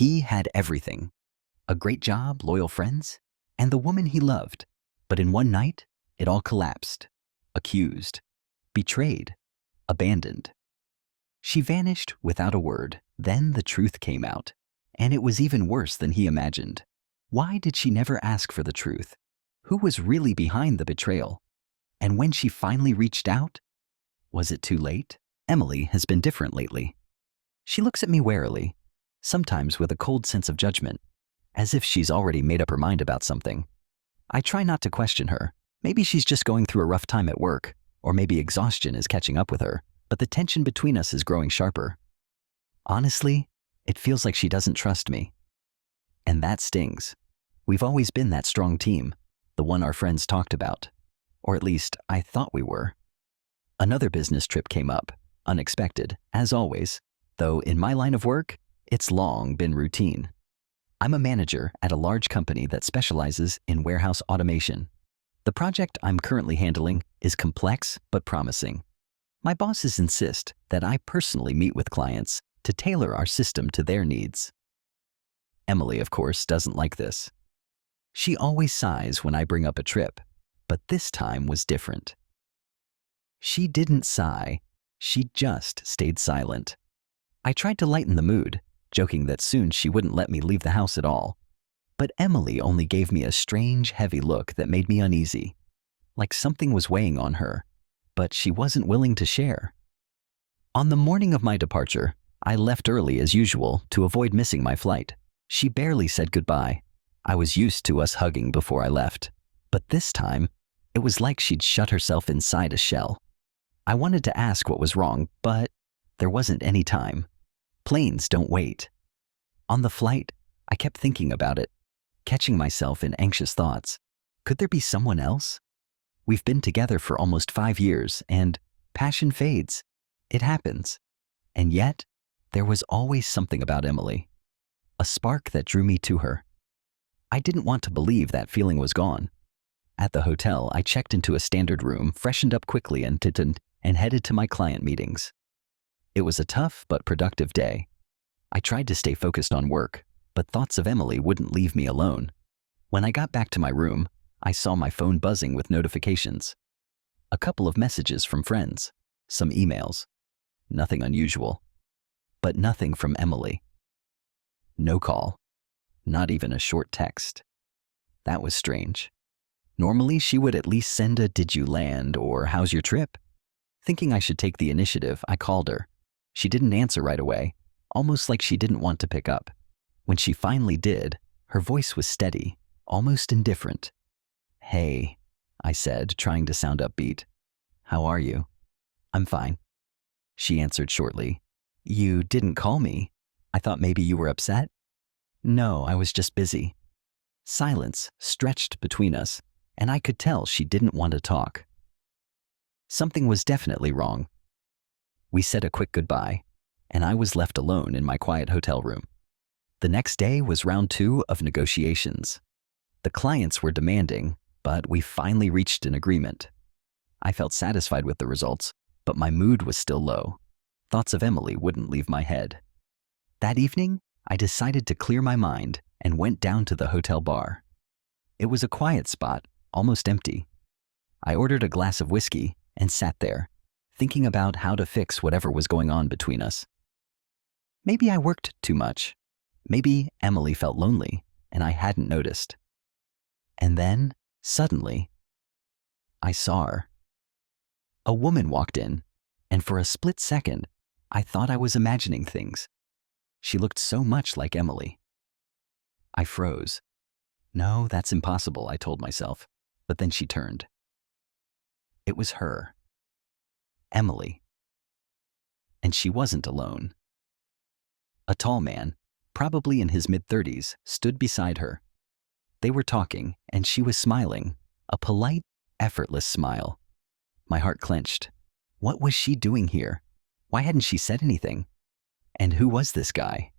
He had everything: a great job, loyal friends, and the woman he loved. But in one night, it all collapsed. Accused, betrayed, abandoned. She vanished without a word. Then the truth came out, and it was even worse than he imagined. Why did she never ask for the truth? Who was really behind the betrayal? And when she finally reached out, was it too late? Emily has been different lately. She looks at me warily, sometimes with a cold sense of judgment, as if she's already made up her mind about something. I try not to question her. Maybe she's just going through a rough time at work, or maybe exhaustion is catching up with her, but the tension between us is growing sharper. Honestly, it feels like she doesn't trust me. And that stings. We've always been that strong team, the one our friends talked about. Or at least, I thought we were. Another business trip came up, unexpected, as always, though in my line of work, it's long been routine. I'm a manager at a large company that specializes in warehouse automation. The project I'm currently handling is complex but promising. My bosses insist that I personally meet with clients to tailor our system to their needs. Emily, of course, doesn't like this. She always sighs when I bring up a trip, but this time was different. She didn't sigh, she just stayed silent. I tried to lighten the mood, joking that soon she wouldn't let me leave the house at all. But Emily only gave me a strange, heavy look that made me uneasy, like something was weighing on her, but she wasn't willing to share. On the morning of my departure, I left early as usual to avoid missing my flight. She barely said goodbye. I was used to us hugging before I left, but this time, it was like she'd shut herself inside a shell. I wanted to ask what was wrong, but there wasn't any time. Planes don't wait. On the flight, I kept thinking about it, catching myself in anxious thoughts. Could there be someone else? We've been together for almost 5 years, and passion fades. It happens. And yet, there was always something about Emily, a spark that drew me to her. I didn't want to believe that feeling was gone. At the hotel, I checked into a standard room, freshened up quickly, and headed to my client meetings. It was a tough but productive day. I tried to stay focused on work, but thoughts of Emily wouldn't leave me alone. When I got back to my room, I saw my phone buzzing with notifications. A couple of messages from friends, some emails. Nothing unusual, but nothing from Emily. No call, not even a short text. That was strange. Normally, she would at least send a "Did you land?" or "How's your trip?" Thinking I should take the initiative, I called her. She didn't answer right away, almost like she didn't want to pick up. When she finally did, her voice was steady, almost indifferent. "Hey," I said, trying to sound upbeat. "How are you?" "I'm fine." She answered shortly. "You didn't call me. I thought maybe you were upset." "No, I was just busy." Silence stretched between us, and I could tell she didn't want to talk. Something was definitely wrong. We said a quick goodbye, and I was left alone in my quiet hotel room. The next day was round 2 of negotiations. The clients were demanding, but we finally reached an agreement. I felt satisfied with the results, but my mood was still low. Thoughts of Emily wouldn't leave my head. That evening, I decided to clear my mind and went down to the hotel bar. It was a quiet spot, almost empty. I ordered a glass of whiskey and sat there, thinking about how to fix whatever was going on between us. Maybe I worked too much. Maybe Emily felt lonely, and I hadn't noticed. And then, suddenly, I saw her. A woman walked in, and for a split second, I thought I was imagining things. She looked so much like Emily. I froze. No, that's impossible, I told myself, but then she turned. It was her. Emily. And she wasn't alone. A tall man, probably in his mid-30s, stood beside her. They were talking, and she was smiling, a polite, effortless smile. My heart clenched. What was she doing here? Why hadn't she said anything? And who was this guy?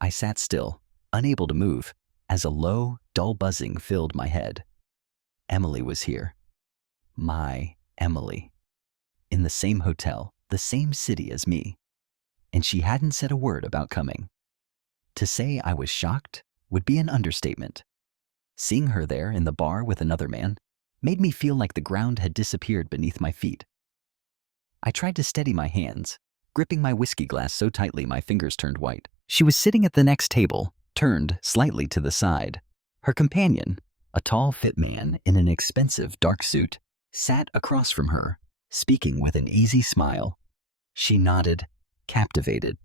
I sat still, unable to move, as a low, dull buzzing filled my head. Emily was here. My Emily. In the same hotel, the same city as me. And she hadn't said a word about coming. To say I was shocked would be an understatement. Seeing her there in the bar with another man made me feel like the ground had disappeared beneath my feet. I tried to steady my hands, gripping my whiskey glass so tightly my fingers turned white. She was sitting at the next table, turned slightly to the side. Her companion, a tall, fit man in an expensive dark suit, sat across from her, speaking with an easy smile. She nodded, captivated.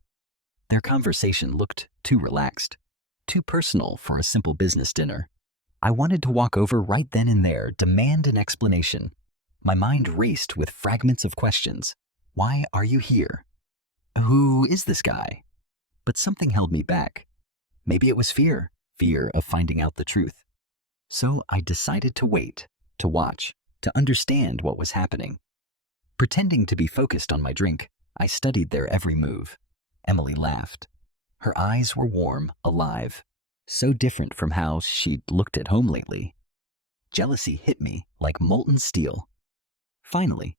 Their conversation looked too relaxed, too personal for a simple business dinner. I wanted to walk over right then and there, demand an explanation. My mind raced with fragments of questions. Why are you here? Who is this guy? But something held me back. Maybe it was fear of finding out the truth. So I decided to wait, to watch, to understand what was happening. Pretending to be focused on my drink, I studied their every move. Emily laughed. Her eyes were warm, alive, so different from how she'd looked at home lately. Jealousy hit me like molten steel. Finally,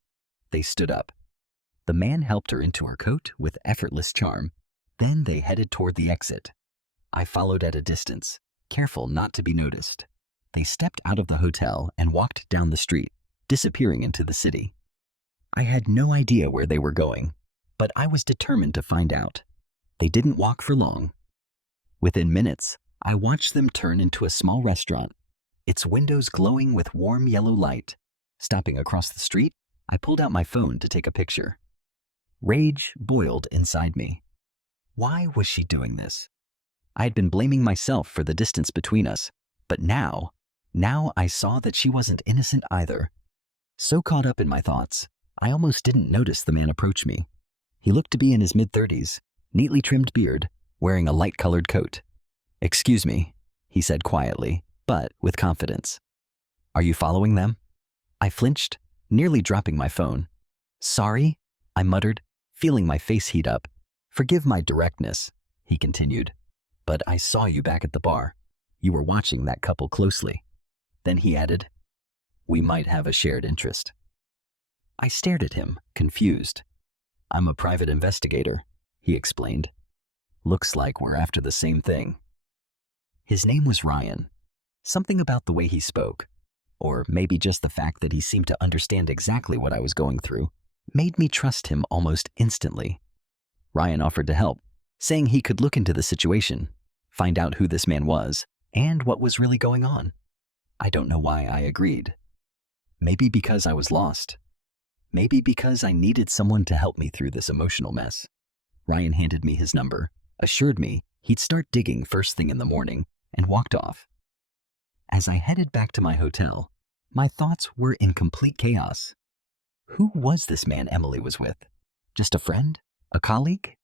they stood up. The man helped her into her coat with effortless charm. Then they headed toward the exit. I followed at a distance, careful not to be noticed. They stepped out of the hotel and walked down the street, disappearing into the city. I had no idea where they were going, but I was determined to find out. They didn't walk for long. Within minutes, I watched them turn into a small restaurant, its windows glowing with warm yellow light. Stopping across the street, I pulled out my phone to take a picture. Rage boiled inside me. Why was she doing this? I had been blaming myself for the distance between us, but now I saw that she wasn't innocent either. So caught up in my thoughts, I almost didn't notice the man approach me. He looked to be in his mid-30s, neatly trimmed beard, wearing a light-colored coat. "Excuse me," he said quietly, but with confidence. "Are you following them?" I flinched, nearly dropping my phone. "Sorry," I muttered, feeling my face heat up. "Forgive my directness," he continued, "but I saw you back at the bar. You were watching that couple closely." Then he added, "We might have a shared interest." I stared at him, confused. "I'm a private investigator," he explained. "Looks like we're after the same thing." His name was Ryan. Something about the way he spoke, or maybe just the fact that he seemed to understand exactly what I was going through, made me trust him almost instantly. Ryan offered to help, saying he could look into the situation, find out who this man was, and what was really going on. I don't know why I agreed. Maybe because I was lost. Maybe because I needed someone to help me through this emotional mess. Ryan handed me his number, assured me he'd start digging first thing in the morning, and walked off. As I headed back to my hotel, my thoughts were in complete chaos. Who was this man Emily was with? Just a friend? A colleague?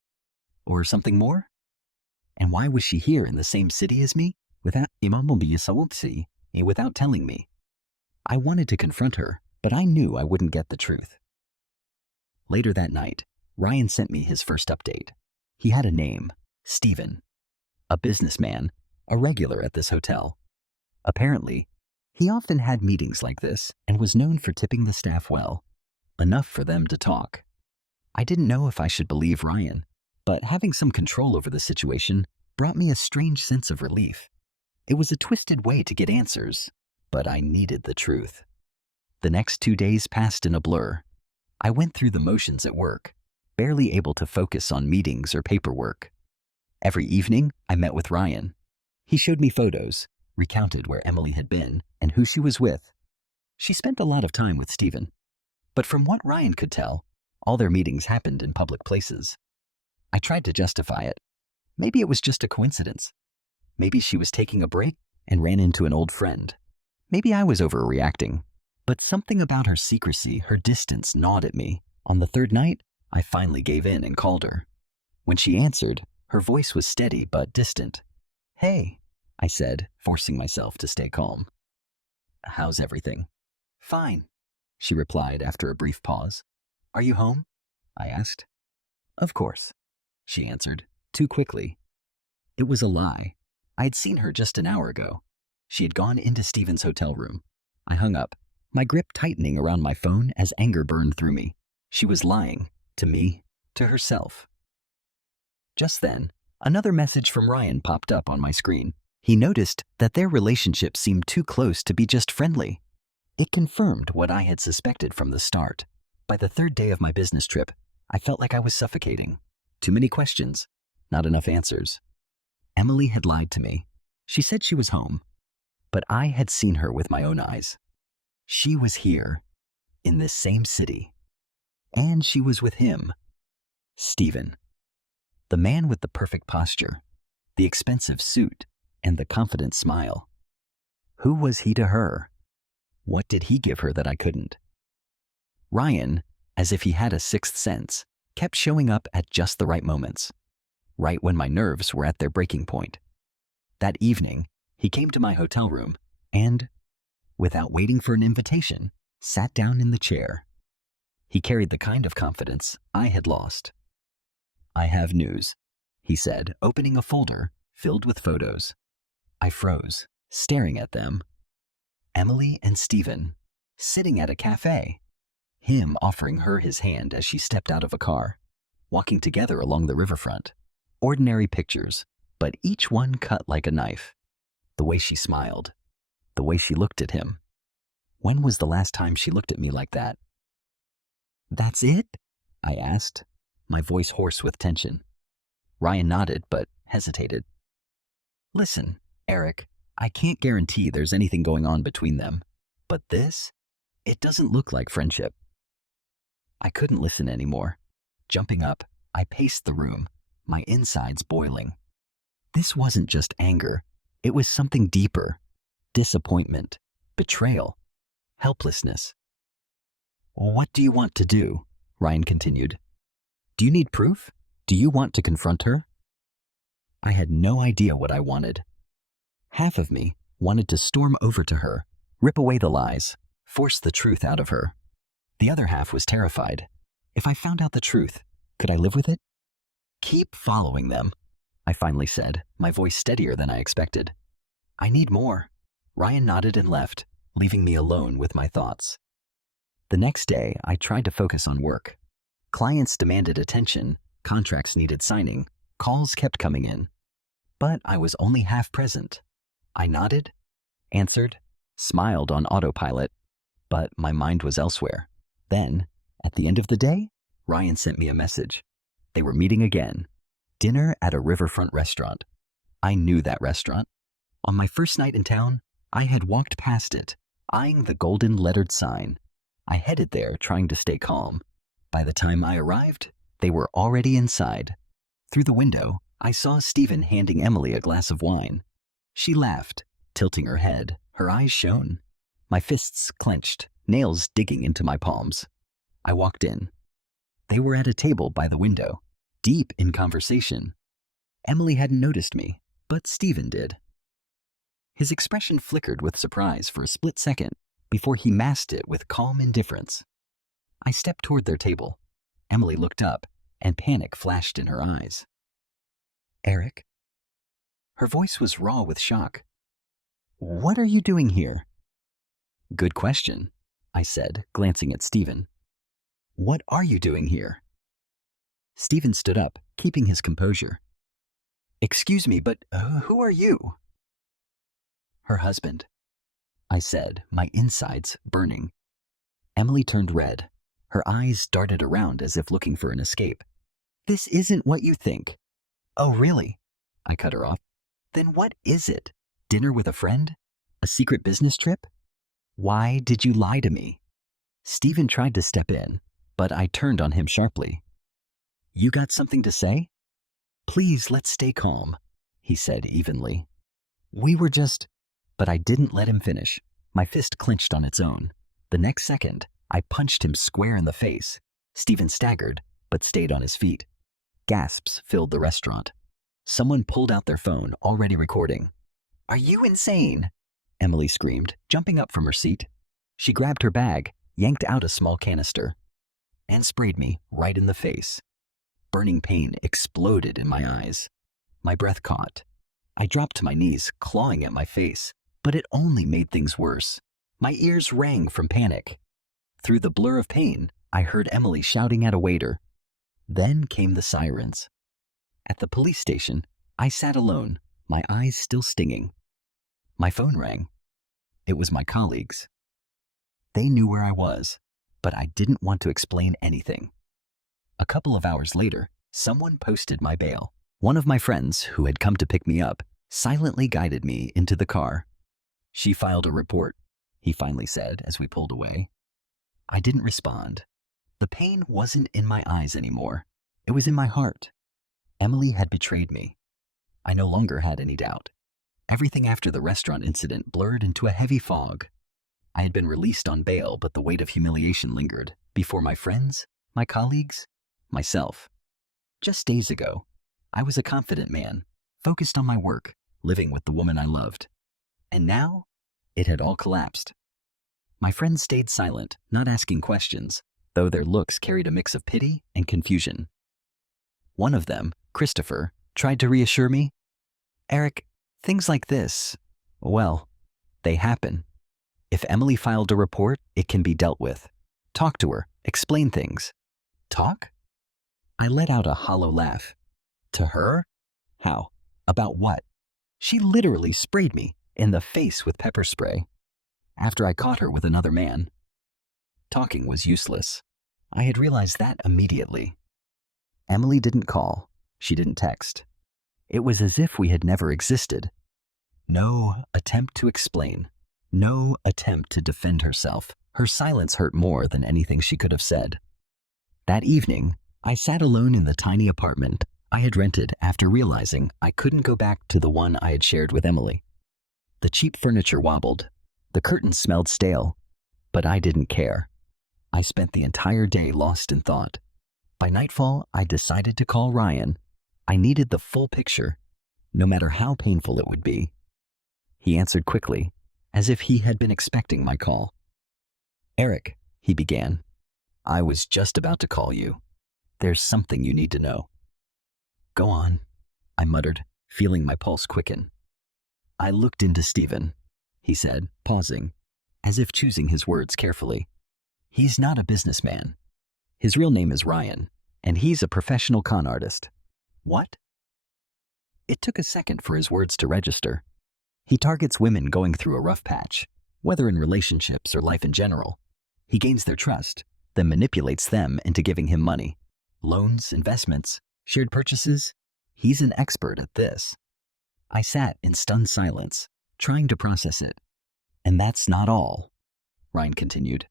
Or something more? And why was she here in the same city as me without telling me? I wanted to confront her, but I knew I wouldn't get the truth. Later that night, Ryan sent me his first update. He had a name, Stephen, a businessman, a regular at this hotel. Apparently, he often had meetings like this and was known for tipping the staff well, enough for them to talk. I didn't know if I should believe Ryan, but having some control over the situation brought me a strange sense of relief. It was a twisted way to get answers, but I needed the truth. The next 2 days passed in a blur. I went through the motions at work, barely able to focus on meetings or paperwork. Every evening, I met with Ryan. He showed me photos, recounted where Emily had been and who she was with. She spent a lot of time with Stephen, but from what Ryan could tell, all their meetings happened in public places. I tried to justify it. Maybe it was just a coincidence. Maybe she was taking a break and ran into an old friend. Maybe I was overreacting. But something about her secrecy, her distance, gnawed at me. On the third night, I finally gave in and called her. When she answered, her voice was steady but distant. "Hey," I said, forcing myself to stay calm. "How's everything?" "Fine," she replied after a brief pause. "Are you home?" I asked. "Of course," she answered, too quickly. It was a lie. I had seen her just an hour ago. She had gone into Stephen's hotel room. I hung up, my grip tightening around my phone as anger burned through me. She was lying, to me, to herself. Just then, Another message from Ryan popped up on my screen. He noticed that their relationship seemed too close to be just friendly. It confirmed what I had suspected from the start. By the third day of my business trip, I felt like I was suffocating. Too many questions, not enough answers. Emily had lied to me. She said she was home, but I had seen her with my own eyes. She was here, in this same city, and she was with him, Stephen. The man with the perfect posture, the expensive suit, and the confident smile. Who was he to her? What did he give her that I couldn't? Ryan, as if he had a sixth sense, kept showing up at just the right moments, right when my nerves were at their breaking point. That evening, he came to my hotel room and, without waiting for an invitation, sat down in the chair. He carried the kind of confidence I had lost. "I have news," he said, opening a folder filled with photos. I froze, staring at them. Emily and Stephen, sitting at a cafe. Him offering her his hand as she stepped out of a car, walking together along the riverfront. Ordinary pictures, but each one cut like a knife. The way she smiled, the way she looked at him. When was the last time she looked at me like that? "That's it?" I asked, my voice hoarse with tension. Ryan nodded, but hesitated. "Listen, Eric, I can't guarantee there's anything going on between them, but it doesn't look like friendship." I couldn't listen anymore. Jumping up, I paced the room, my insides boiling. This wasn't just anger. It was something deeper. Disappointment, betrayal, helplessness. "What do you want to do?" Ryan continued. "Do you need proof? Do you want to confront her?" I had no idea what I wanted. Half of me wanted to storm over to her, rip away the lies, force the truth out of her. The other half was terrified. If I found out the truth, could I live with it? "Keep following them," I finally said, my voice steadier than I expected. "I need more." Ryan nodded and left, leaving me alone with my thoughts. The next day, I tried to focus on work. Clients demanded attention, contracts needed signing, calls kept coming in. But I was only half present. I nodded, answered, smiled on autopilot, but my mind was elsewhere. Then, at the end of the day, Ryan sent me a message. They were meeting again. Dinner at a riverfront restaurant. I knew that restaurant. On my first night in town, I had walked past it, eyeing the golden lettered sign. I headed there trying to stay calm. By the time I arrived, they were already inside. Through the window, I saw Stephen handing Emily a glass of wine. She laughed, tilting her head. Her eyes shone. My fists clenched, nails digging into my palms. I walked in. They were at a table by the window, deep in conversation. Emily hadn't noticed me, but Stephen did. His expression flickered with surprise for a split second before he masked it with calm indifference. I stepped toward their table. Emily looked up, and panic flashed in her eyes. "Eric?" Her voice was raw with shock. "What are you doing here?" "Good question," I said, glancing at Stephen. "What are you doing here?" Stephen stood up, keeping his composure. "Excuse me, but who are you?" "Her husband," I said, my insides burning. Emily turned red. Her eyes darted around as if looking for an escape. "This isn't what you think." "Oh, really?" I cut her off. "Then what is it? Dinner with a friend? A secret business trip? Why did you lie to me?" Stephen tried to step in, but I turned on him sharply. "You got something to say?" "Please, let's stay calm," he said evenly. "We were just—" But I didn't let him finish. My fist clenched on its own. The next second, I punched him square in the face. Stephen staggered, but stayed on his feet. Gasps filled the restaurant. Someone pulled out their phone, already recording. "Are you insane?" Emily screamed, jumping up from her seat. She grabbed her bag, yanked out a small canister, and sprayed me right in the face. Burning pain exploded in my eyes. My breath caught. I dropped to my knees, clawing at my face, but it only made things worse. My ears rang from panic. Through the blur of pain, I heard Emily shouting at a waiter. Then came the sirens. At the police station, I sat alone, my eyes still stinging. My phone rang. It was my colleagues. They knew where I was, but I didn't want to explain anything. A couple of hours later, someone posted my bail. One of my friends, who had come to pick me up, silently guided me into the car. "She filed a report," he finally said as we pulled away. I didn't respond. The pain wasn't in my eyes anymore. It was in my heart. Emily had betrayed me. I no longer had any doubt. Everything after the restaurant incident blurred into a heavy fog. I had been released on bail, but the weight of humiliation lingered before my friends, my colleagues, myself. Just days ago, I was a confident man, focused on my work, living with the woman I loved. And now, it had all collapsed. My friends stayed silent, not asking questions, though their looks carried a mix of pity and confusion. One of them, Christopher, tried to reassure me. "Eric, things like this, well, they happen. If Emily filed a report, it can be dealt with. Talk to her, explain things." Talk? I let out a hollow laugh. To her? How? About what? She literally sprayed me in the face with pepper spray after I caught her with another man. Talking was useless. I had realized that immediately. Emily didn't call. She didn't text. It was as if we had never existed. No attempt to explain. No attempt to defend herself. Her silence hurt more than anything she could have said. That evening, I sat alone in the tiny apartment I had rented after realizing I couldn't go back to the one I had shared with Emily. The cheap furniture wobbled. The curtains smelled stale. But I didn't care. I spent the entire day lost in thought. By nightfall, I decided to call Ryan. I needed the full picture, no matter how painful it would be. He answered quickly, as if he had been expecting my call. "Eric," he began, "I was just about to call you. There's something you need to know." "Go on," I muttered, feeling my pulse quicken. "I looked into Stephen," he said, pausing, as if choosing his words carefully. "He's not a businessman. His real name is Ryan, and he's a professional con artist." "What?" It took a second for his words to register. "He targets women going through a rough patch, whether in relationships or life in general. He gains their trust, then manipulates them into giving him money. Loans, investments, shared purchases. He's an expert at this." I sat in stunned silence, trying to process it. "And that's not all," Ryan continued.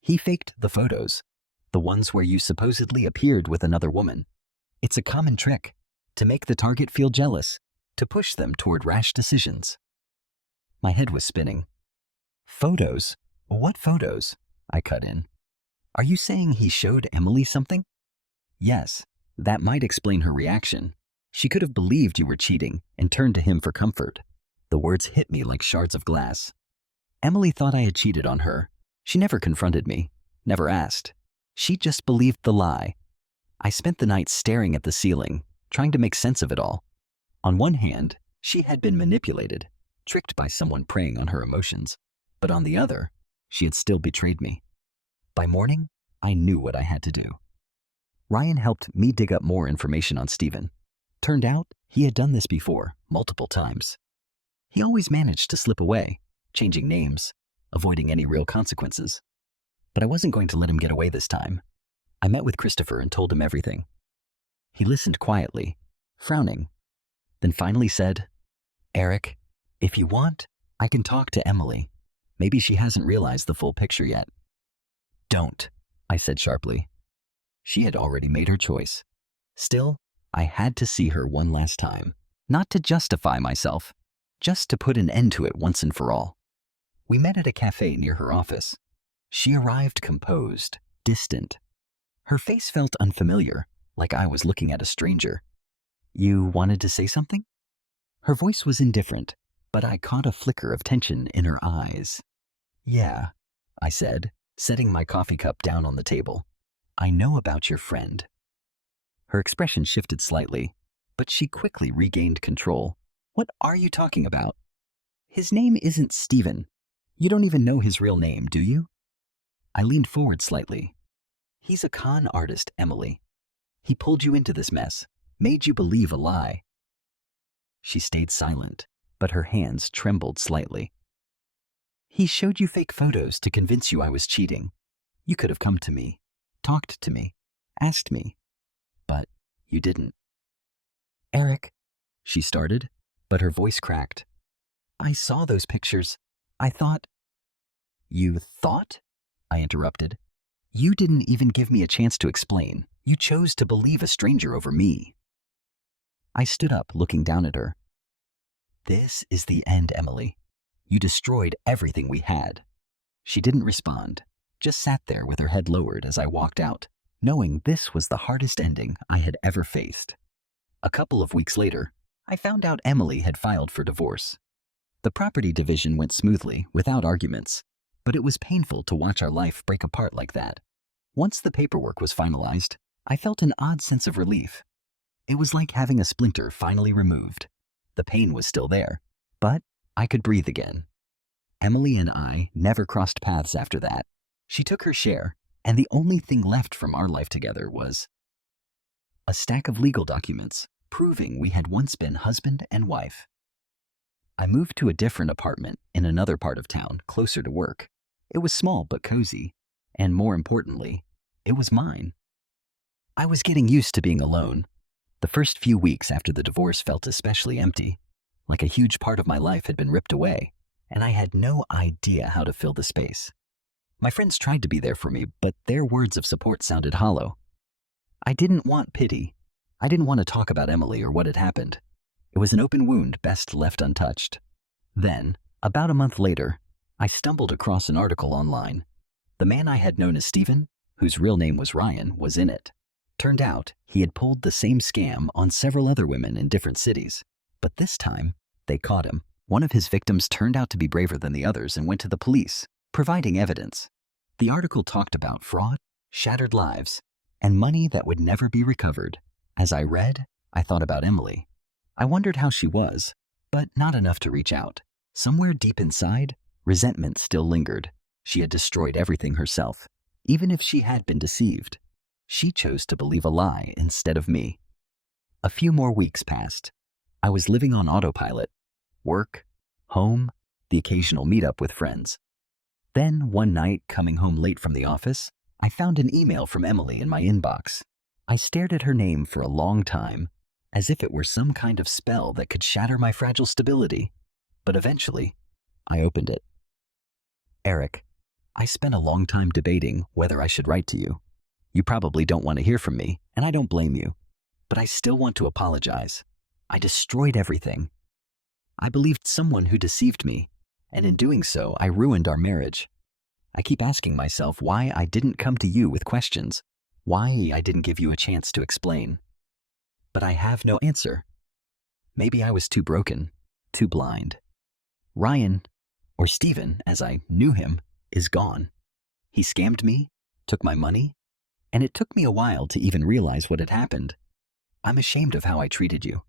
"He faked the photos, the ones where you supposedly appeared with another woman. It's a common trick, to make the target feel jealous, to push them toward rash decisions." My head was spinning. "Photos? What photos?" I cut in. "Are you saying he showed Emily something?" "Yes, that might explain her reaction. She could have believed you were cheating and turned to him for comfort." The words hit me like shards of glass. Emily thought I had cheated on her. She never confronted me, never asked. She just believed the lie. I spent the night staring at the ceiling, trying to make sense of it all. On one hand, she had been manipulated, tricked by someone preying on her emotions. But on the other, she had still betrayed me. By morning, I knew what I had to do. Ryan helped me dig up more information on Stephen. Turned out, he had done this before, multiple times. He always managed to slip away, changing names, avoiding any real consequences. But I wasn't going to let him get away this time. I met with Christopher and told him everything. He listened quietly, frowning, then finally said, "Eric, if you want, I can talk to Emily. Maybe she hasn't realized the full picture yet." "Don't," I said sharply. She had already made her choice. Still, I had to see her one last time, not to justify myself, just to put an end to it once and for all. We met at a cafe near her office. She arrived composed, distant. Her face felt unfamiliar, like I was looking at a stranger. "You wanted to say something?" Her voice was indifferent, but I caught a flicker of tension in her eyes. "Yeah," I said, setting my coffee cup down on the table. "I know about your friend." Her expression shifted slightly, but she quickly regained control. "What are you talking about? His name isn't Stephen. You don't even know his real name, do you?" I leaned forward slightly. "He's a con artist, Emily. He pulled you into this mess, made you believe a lie?" She stayed silent, but her hands trembled slightly. "He showed you fake photos to convince you I was cheating. You could have come to me, talked to me, asked me, but you didn't." "Eric," she started, but her voice cracked. "I saw those pictures. I thought—" "You thought?" I interrupted. "You didn't even give me a chance to explain. You chose to believe a stranger over me." I stood up, looking down at her. "This is the end, Emily. You destroyed everything we had." She didn't respond, just sat there with her head lowered as I walked out, knowing this was the hardest ending I had ever faced. A couple of weeks later, I found out Emily had filed for divorce. The property division went smoothly, without arguments, but it was painful to watch our life break apart like that. Once the paperwork was finalized, I felt an odd sense of relief. It was like having a splinter finally removed. The pain was still there, but I could breathe again. Emily and I never crossed paths after that. She took her share, and the only thing left from our life together was a stack of legal documents proving we had once been husband and wife. I moved to a different apartment in another part of town, closer to work. It was small but cozy, and more importantly, it was mine. I was getting used to being alone. The first few weeks after the divorce felt especially empty, like a huge part of my life had been ripped away, and I had no idea how to fill the space. My friends tried to be there for me, but their words of support sounded hollow. I didn't want pity. I didn't want to talk about Emily or what had happened. It was an open wound best left untouched. Then, about a month later, I stumbled across an article online. The man I had known as Stephen, whose real name was Ryan, was in it. Turned out he had pulled the same scam on several other women in different cities, but this time they caught him. One of his victims turned out to be braver than the others and went to the police, providing evidence. The article talked about fraud, shattered lives, and money that would never be recovered. As I read, I thought about Emily. I wondered how she was, but not enough to reach out. Somewhere deep inside, resentment still lingered. She had destroyed everything herself, even if she had been deceived. She chose to believe a lie instead of me. A few more weeks passed. I was living on autopilot. Work, home, the occasional meetup with friends. Then, one night, coming home late from the office, I found an email from Emily in my inbox. I stared at her name for a long time, as if it were some kind of spell that could shatter my fragile stability. But eventually, I opened it. "Eric, I spent a long time debating whether I should write to you. You probably don't want to hear from me, and I don't blame you. But I still want to apologize. I destroyed everything. I believed someone who deceived me, and in doing so, I ruined our marriage. I keep asking myself why I didn't come to you with questions, why I didn't give you a chance to explain. But I have no answer. Maybe I was too broken, too blind. Ryan, or Stephen as I knew him, is gone. He scammed me, took my money, and it took me a while to even realize what had happened. I'm ashamed of how I treated you.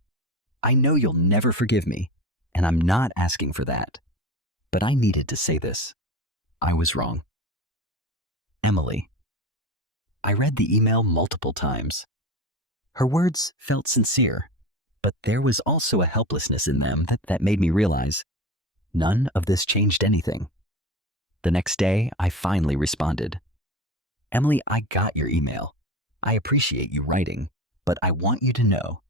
I know you'll never forgive me, and I'm not asking for that. But I needed to say this. I was wrong. Emily." I read the email multiple times. Her words felt sincere, but there was also a helplessness in them that made me realize none of this changed anything. The next day, I finally responded. "Emily, I got your email. I appreciate you writing, but I want you to know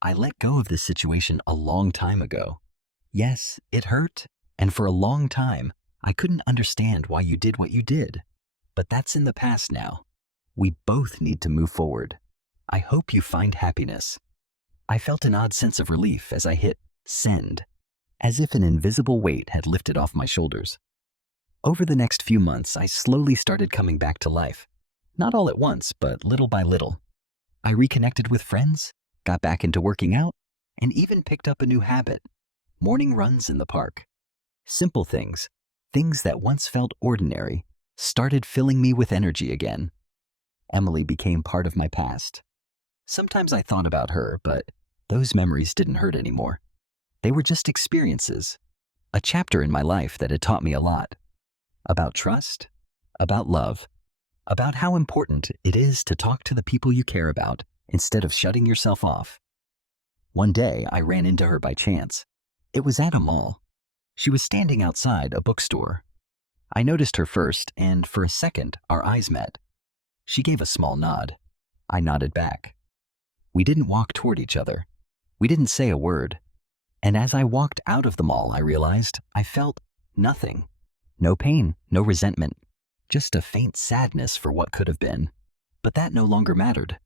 I let go of this situation a long time ago. Yes, it hurt, and for a long time, I couldn't understand why you did what you did. But that's in the past now. We both need to move forward. I hope you find happiness." I felt an odd sense of relief as I hit send, as if an invisible weight had lifted off my shoulders. Over the next few months, I slowly started coming back to life. Not all at once, but little by little. I reconnected with friends, got back into working out, and even picked up a new habit: morning runs in the park. Simple things, things that once felt ordinary, started filling me with energy again. Emily became part of my past. Sometimes I thought about her, but those memories didn't hurt anymore. They were just experiences, a chapter in my life that had taught me a lot. About trust, about love, about how important it is to talk to the people you care about instead of shutting yourself off. One day, I ran into her by chance. It was at a mall. She was standing outside a bookstore. I noticed her first, and for a second, our eyes met. She gave a small nod. I nodded back. We didn't walk toward each other. We didn't say a word. And as I walked out of the mall, I realized I felt nothing. No pain, no resentment, just a faint sadness for what could have been. But that no longer mattered.